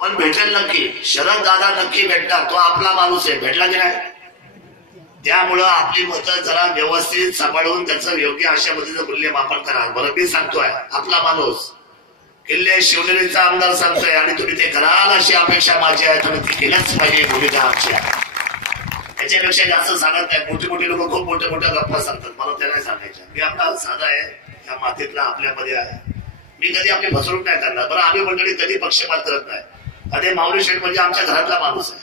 पण भेटेल नक्की. शरद दादा नक्की भेटतात तो आपला माणूस आहे. भेटला की नाही? त्यामुळं आपली मतं जरा व्यवस्थित सांभाळून त्याचं योग्य अशा पद्धतीचं मूल्यमापन करा. बरं मी सांगतोय आपला माणूस. किल्ले शिवनेरीचा आमदार सांगतोय आणि तुम्ही ते कराल अशी अपेक्षा माझी आहे. तुम्ही ती केलंच पाहिजे भूमिका आमची आहे. त्याच्यापेक्षा जास्त सांगत नाही. मोठी मोठी लोक खूप मोठ्या मोठ्या गप्पा सांगतात. मला त्या नाही सांगायच्या. मी आपला साधा आहे. या मातीतला आपल्यामध्ये आहे. मी कधी आपली फसवणूक नाही करणार. बरं आम्ही मंडळी कधी पक्षपात करत नाही. अरे माऊली शेठ म्हणजे आमच्या घरातला माणूस आहे.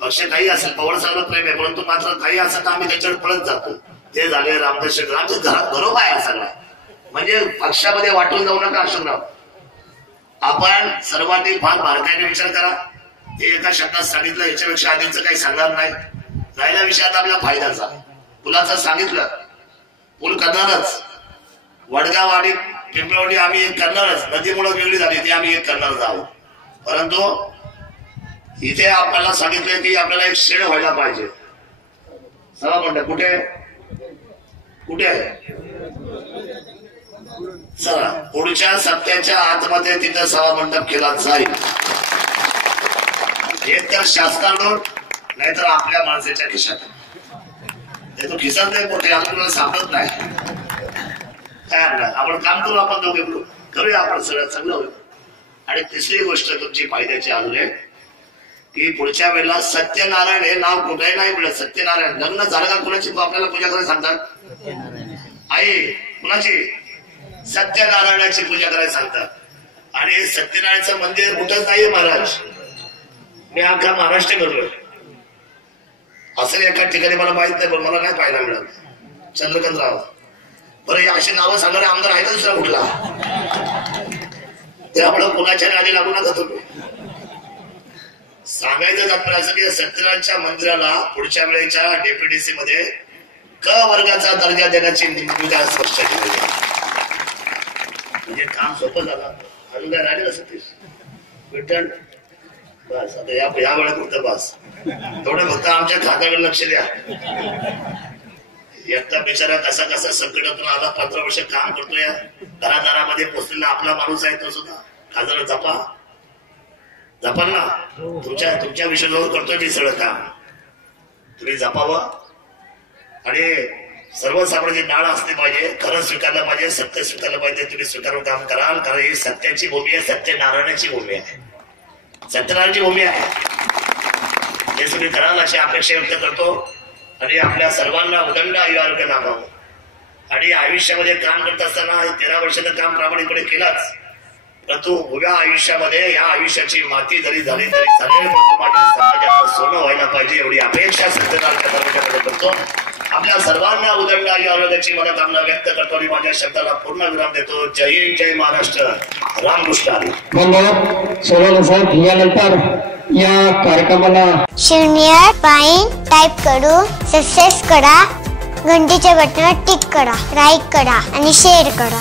पक्ष काही असेल पवार साहेब प्रेम आहे परंतु मात्र काही असं तर आम्ही त्याच्यावर पळत जातो. ते झाले रामदास शेठ. आमच्या घरात बरोबर आहे सगळा. म्हणजे पक्षामध्ये वाटून जाऊ नका अशोकराव. आपण सर्वांनी फार बारकाईने विचार करा. हे एका शब्दात सांगितलं याच्यापेक्षा आधीच काही सांगणार नाही. राहिल्या विषयात आपला फायद्याचा पुलाचं सांगितलं पूल करणारच. वडगाव आणि पिंपळवडी आम्ही एक करणारच. नदीमुळे वेगळी झाली ती आम्ही एक करणार आहोत. परंतु इथे आपल्याला सांगितले की आपल्याला एक शेड व्हायला पाहिजे. सभा म्हणतात कुठे? कुठे आहे? चला पुढच्या सत्याच्या आतमध्ये तिथं सभा मंडप केला जाईल. एक तर शासनाकडून नाहीतर आपल्या माणसाच्या खिशात. ते तो खिसात नाही मोठे आपल्याला सापडत नाही. काय आपण काम करू आपण दोघे करूया आपण सगळं चांगलं होईल. आणि तिसरी गोष्ट तुमची फायद्याची आली आहे की पुढच्या वेळेला सत्यनारायण हे नाव कुठे नाही मिळत. सत्यनारायण लग्न झालं का कुणाची? आपल्याला पूजा करायला सांगतात. आई कुणाची? सत्यनारायणाची पूजा करायला सांगतात. आणि सत्यनारायणचं मंदिर कुठंच नाहीये महाराज. मी अख्खा महाराष्ट्र करतोय असं एका ठिकाणी मला माहीत नाही पण मला काय पाहायला मिळत चंद्रकांत राव बरं अशी नावं सांगणारे आमदार आहे का दुसरा कुठला? त्यामुळं कुणाच्या नादी लागू नका तुम्ही. सांगायचं तात्पर्य असं की सत्यनारायणच्या मंदिराला पुढच्या वेळेच्या डेप्युटीसी मध्ये क वर्गाचा दर्जा देण्याची भूमिका स्पष्ट केली म्हणजे काम सोपं झालं. अजून काय राहिलं सतीश विठ्ठल बस आता या वेळेत होतं बस. थोडं फक्त आमच्या खात्याकडे लक्ष द्या. एकटा बिचारा कसा कसा संकटातून आला पंधरा वर्ष काम करतोय. घरादारामध्ये पोचलेला आपला माणूस आहे तो सुद्धा. खासदार जपा. जपाल ना. तुमच्या तुमच्या विषयावर करतोय मी सगळं काम. तुम्ही जपावं. आणि सर्वसामान्य नाळ असले पाहिजे खरं स्वीकारलं पाहिजे सत्य स्वीकारलं पाहिजे तुम्ही स्वीकारून काम कराल. कारण ही सत्याची भूमी आहे सत्यनारायणाची भूमी आहे. सत्यनारायणची भूमी आहे. हे तुम्ही कराल अशी अपेक्षा व्यक्त करतो. आणि आपल्या सर्वांना उदंड आयु आरोग्य लाभावं आणि आयुष्यामध्ये काम करत असताना तेरा वर्षाचं काम प्रामाणिकपणे केलाच. परंतु उभ्या आयुष्यामध्ये या आयुष्याची माती जरी झाली तरी चालेल सोनं व्हायला पाहिजे एवढी अपेक्षा सत्यनारायणाकडे करतो. आपल्या सर्वांना उदंड आयु आरोग्याची मनोकामना व्यक्त करतो आणि माझ्या शब्दाला पूर्ण विराम देतो. जय हिंद जय महाराष्ट्र. रामकृष्ण धन्यवाद यानंतर या कार्यक्रमाला शून्य पाईन टाईप करू सक्सेस करा घंटीच्या बटनावर टिक करा लाईक करा आणि शेअर करा.